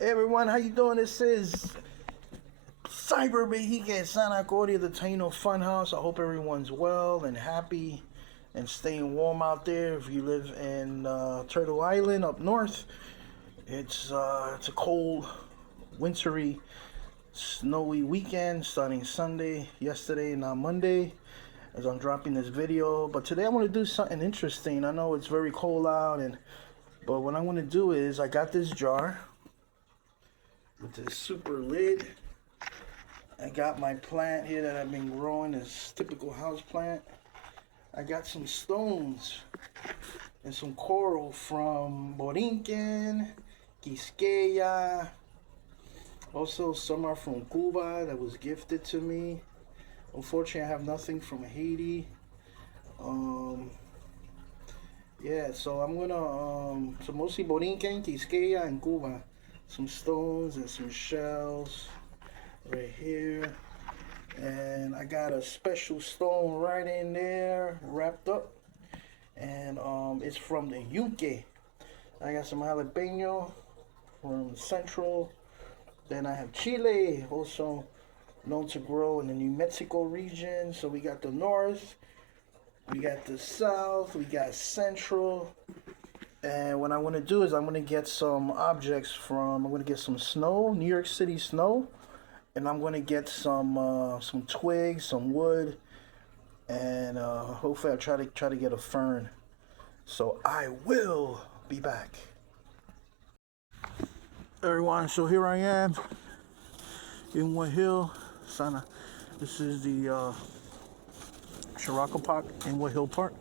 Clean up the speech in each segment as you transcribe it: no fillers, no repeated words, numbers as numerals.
Hey everyone, how you doing? This is Cyber Behike Sana Cody of the Taino Funhouse. I hope everyone's well and happy and staying warm out there. If you live in Turtle Island up north, it's a cold, wintry, snowy weekend starting Sunday, yesterday, and now Monday as I'm dropping this video. But today I want to do something interesting. I know it's very cold out, but what I want to do is I got this jar with this super lid. I got my plant here that I've been growing, this typical house plant. I got some stones and some coral from Borinquen, Quisqueya. Also some are from Cuba that was gifted to me. Unfortunately, I have nothing from Haiti. Yeah, so I'm gonna, so mostly Borinquen, Quisqueya, and Cuba. Some stones and some shells right here, and I got a special stone right in there wrapped up, and it's from the Yunque. I got some jalapeno from Central, then I have Chile, also known to grow in the New Mexico region. So we got the north, we got the south, we got Central. And what I want to do is I'm going to get some objects from, I'm going to get some snow, New York City snow, and I'm going to get some twigs, some wood, and hopefully I'll try to get a fern. So I will be back. Everyone, so here I am in Wood Hill, Sana. This is the Chiraco Park in Wood Hill Park.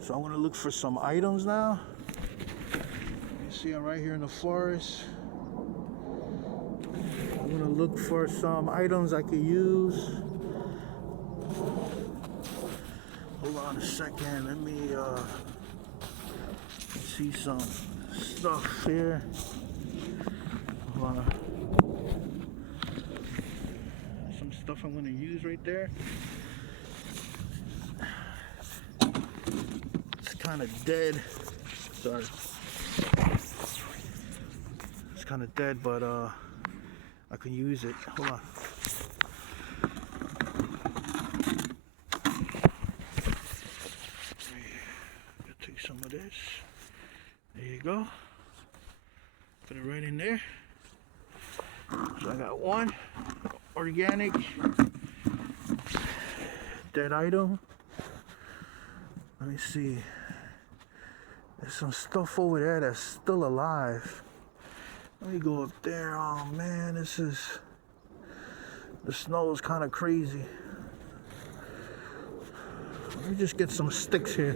So I'm going to look for some items now. You see I'm right here in the forest. I'm gonna look for some items I could use. Hold on a second, let me see some stuff here. Hold on. Some stuff I'm gonna use right there. It's kind of dead. Sorry. It's kind of dead, but I can use it. Hold on. Take some of this. There you go. Put it right in there. So I got one organic dead item. Let me see. There's some stuff over there that's still alive. Let me go up there. Oh man, the snow is kind of crazy. Let me just get some sticks here.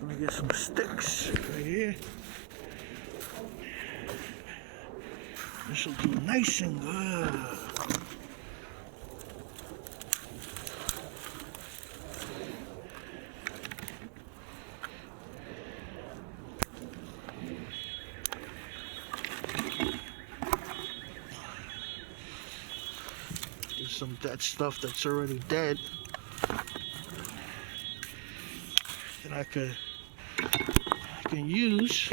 Let me get some sticks right here. This will do nice and good. Some dead stuff that's already dead that I can use.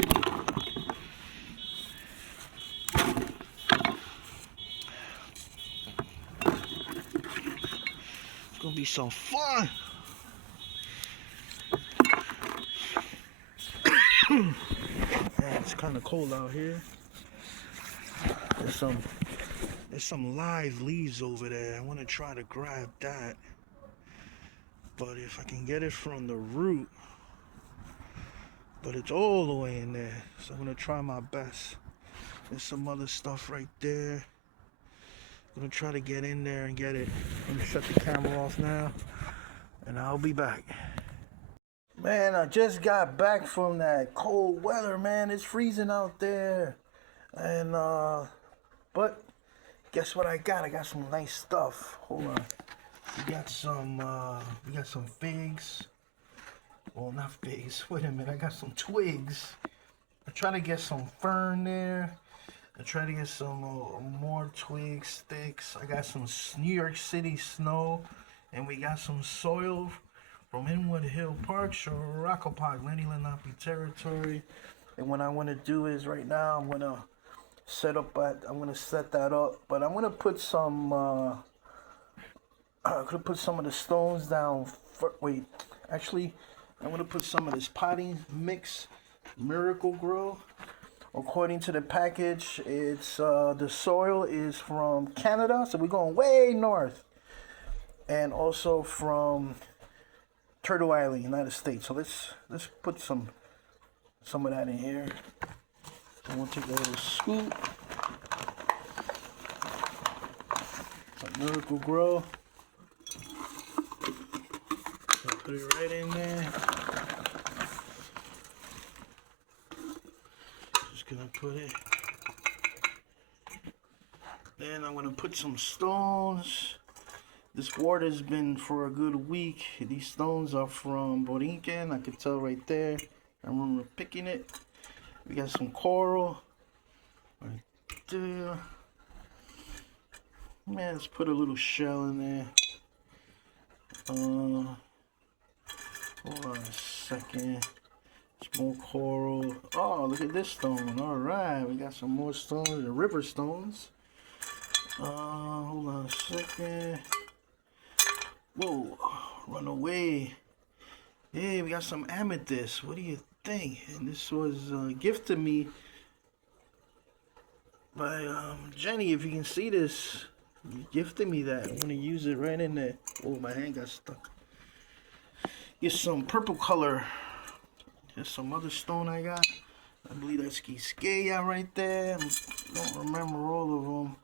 It's gonna be some fun. Man, it's kind of cold out here. There's some live leaves over there. I want to try to grab that, but if I can get it from the root, but it's all the way in there, so I'm gonna try my best. There's some other stuff right there. I'm gonna try to get in there and get it. I'm gonna shut the camera off now, and I'll be back. Man, I just got back from that cold weather, man. It's freezing out there, and but guess what I got? I got some nice stuff. Hold on. We got some figs. Well, not figs. Wait a minute. I got some twigs. I try to get some fern there. I try to get some more twig sticks. I got some New York City snow, and we got some soil from Inwood Hill Park, Chiraco Park, Lenny Lenape territory. And what I want to do is right now I'm gonna set that up, but I'm gonna put some I'm gonna put some of the stones down. Wait, actually, I'm gonna put some of this potting mix, Miracle Grow. According to the package, it's the soil is from Canada, so we're going way north, and also from Turtle Island, United States. So let's put some of that in here. So I'm gonna take a little scoop. Miracle Grow. Put it right in there. Just gonna put it. Then I'm gonna put some stones. This water's been for a good week. These stones are from Borinquen. I could tell right there. I remember picking it. We got some coral right there. Man, let's put a little shell in there. Hold on a second. Small coral. Oh, look at this stone. All right, we got some more stones, the river stones. Hold on a second. Whoa, run away. Hey, we got some amethyst. What do you think? And this was gifted to me by Jenny. If you can see this, you gifted me that. I'm gonna use it right in there. Oh, my hand got stuck. Get some purple color. There's some other stone I got. I believe that's Quisqueya right there. I don't remember all of them.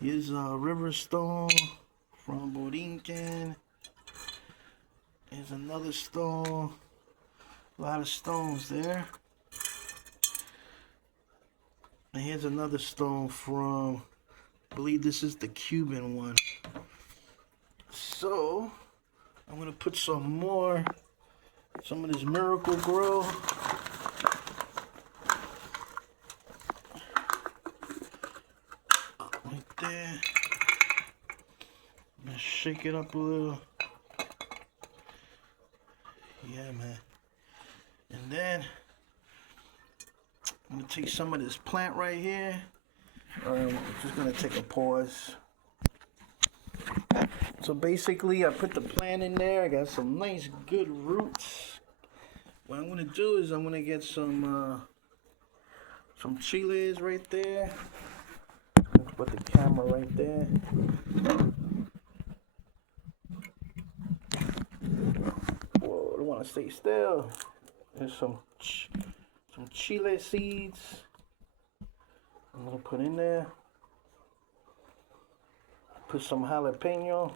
Here's a river stone from Borinquen. Here's another stone. A lot of stones there. And here's another stone from, I believe this is the Cuban one. So I'm gonna put some of this Miracle Grow. Right there. I'm gonna shake it up a little. Yeah, man. And then I'm gonna take some of this plant right here. I'm just gonna take a pause. So basically, I put the plant in there. I got some nice, good roots. What I'm gonna do is I'm gonna get some chiles right there. Let's put the camera right there. Whoa, I don't want to stay still. There's some chile seeds. I'm gonna put in there. Put some jalapeno.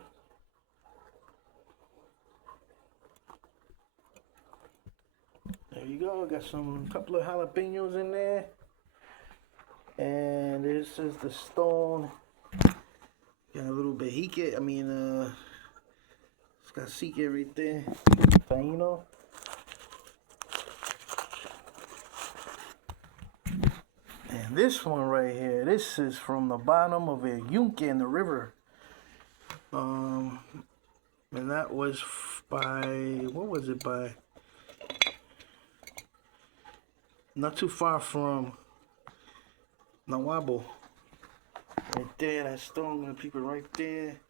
There you go. Got couple of jalapenos in there. And this is the stone. Got a little bejique. It's got cacique right there. Taino. And this one right here, this is from the bottom of a yunque in the river. And that was by, what was it by? Not too far from Nawabo. Right there, that stone, I'm gonna keep it right there.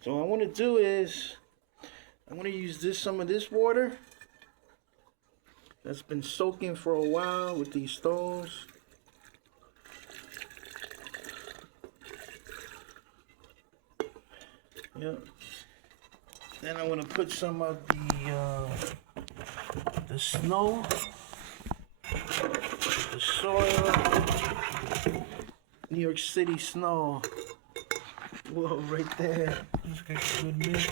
So what I want to do is, I'm gonna use some of this water that's been soaking for a while with these stones. Yep. Then I'm gonna put some of the snow, the soil, New York City snow. Whoa, right there. Let's get a good mix.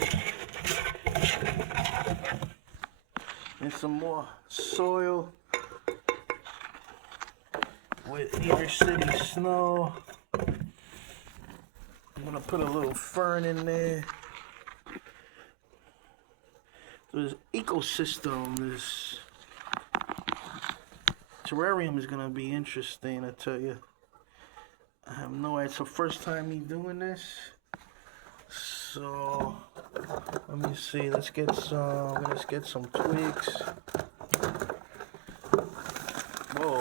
And some more soil with New York City snow. I'm gonna put a little fern in there. So this ecosystem, this terrarium is gonna be interesting, I tell you. I have no idea. It's the first time me doing this. So let me see. Let's get some twigs. Whoa,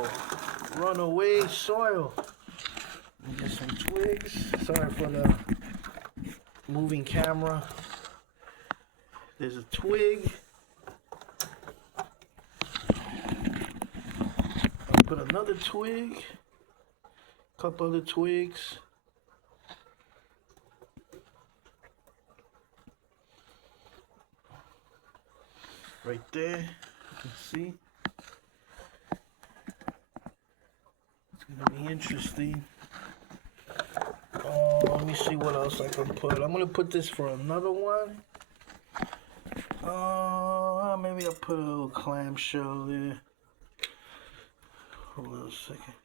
runaway soil. Let me get some twigs. Sorry for the moving camera. There's a twig. I'll put another twig. A couple other twigs. Right there, you can see. It's gonna be interesting. Let me see what else I can put. I'm gonna put this for another one. Maybe I'll put a little clamshell there. Hold on a second.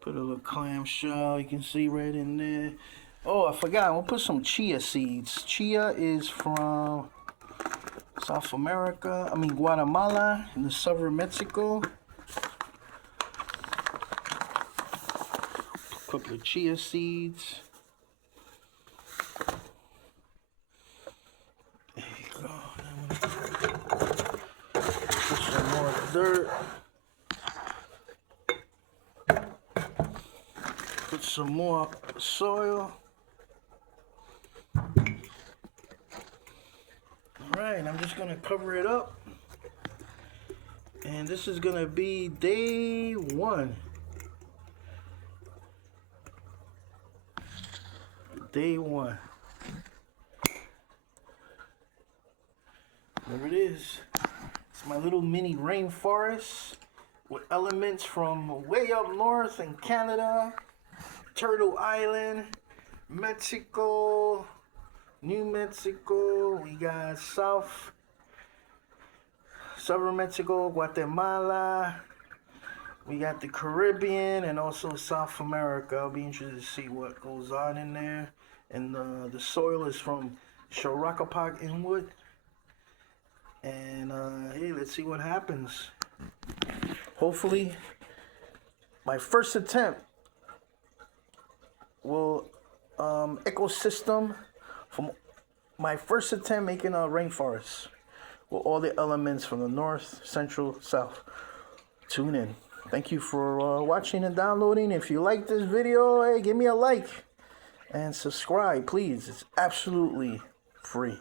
Put a little clamshell, you can see right in there. Oh, I forgot, I'm gonna put some chia seeds. Chia is from South America, Guatemala, in the southern Mexico. A couple of chia seeds. There you go. Put some more dirt. Put some more soil. Alright, I'm just gonna cover it up. And this is gonna be day 1. Day 1. There it is. It's my little mini rainforest with elements from way up north in Canada, Turtle Island, Mexico, New Mexico, we got southern Mexico, Guatemala, we got the Caribbean, and also South America. I'll be interested to see what goes on in there. And the soil is from Shorakapak Inwood. And hey, let's see what happens. Hopefully, my first attempt will ecosystem from my first attempt making a rainforest with all the elements from the north, central, south. Tune in. Thank you for watching and downloading. If you like this video, hey, give me a like and subscribe, please. It's absolutely free.